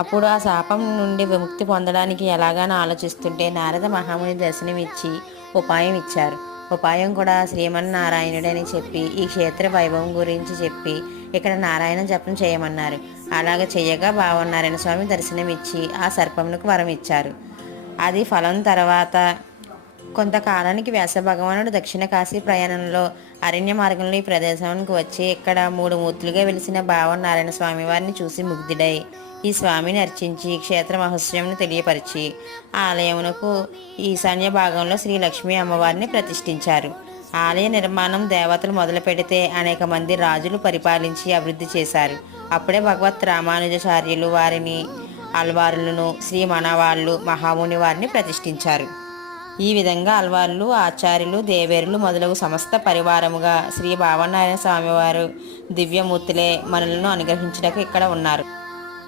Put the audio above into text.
అప్పుడు ఆ శాపం నుండి విముక్తి పొందడానికి ఎలాగానో ఆలోచిస్తుంటే నారద మహాముని దర్శనమిచ్చి ఉపాయం ఇచ్చారు. ఉపాయం కూడా శ్రీమన్నారాయణుడని చెప్పి ఈ క్షేత్ర వైభవం గురించి చెప్పి ఇక్కడ నారాయణ జపం చేయమన్నారు. అలాగ చెయ్యగా భావనారాయణ స్వామి దర్శనమిచ్చి ఆ సర్పమునకు వరం ఇచ్చారు. అది ఫలం తర్వాత కొంతకాలానికి వ్యాస భగవానుడు దక్షిణ కాశీ ప్రయాణంలో అరణ్య మార్గంలో ఈ ప్రదేశానికి వచ్చి ఇక్కడ 3 మూర్తులుగా వెలిసిన భావనారాయణ స్వామి వారిని చూసి ముగ్ధుడై ఈ స్వామిని అర్చించి క్షేత్ర మహోత్సవంను తెలియపరిచి ఆలయమునకు ఈశాన్య భాగంలో శ్రీ లక్ష్మీ అమ్మవారిని ప్రతిష్ఠించారు. ఆలయ నిర్మాణం దేవతలు మొదలు పెడితే అనేక మంది రాజులు పరిపాలించి అభివృద్ధి చేశారు. అప్పుడే భగవత్ రామానుజాచార్యులు వారిని అల్వారులను శ్రీ మనవాళ్ళు మహాముని వారిని ప్రతిష్ఠించారు. ఈ విధంగా అల్వార్లు ఆచార్యులు దేవేరులు మొదలగు సమస్త పరివారముగా శ్రీ భావనారాయణ స్వామివారు దివ్యమూర్తులే మనలను అనుగ్రహించడానికి ఇక్కడ ఉన్నారు.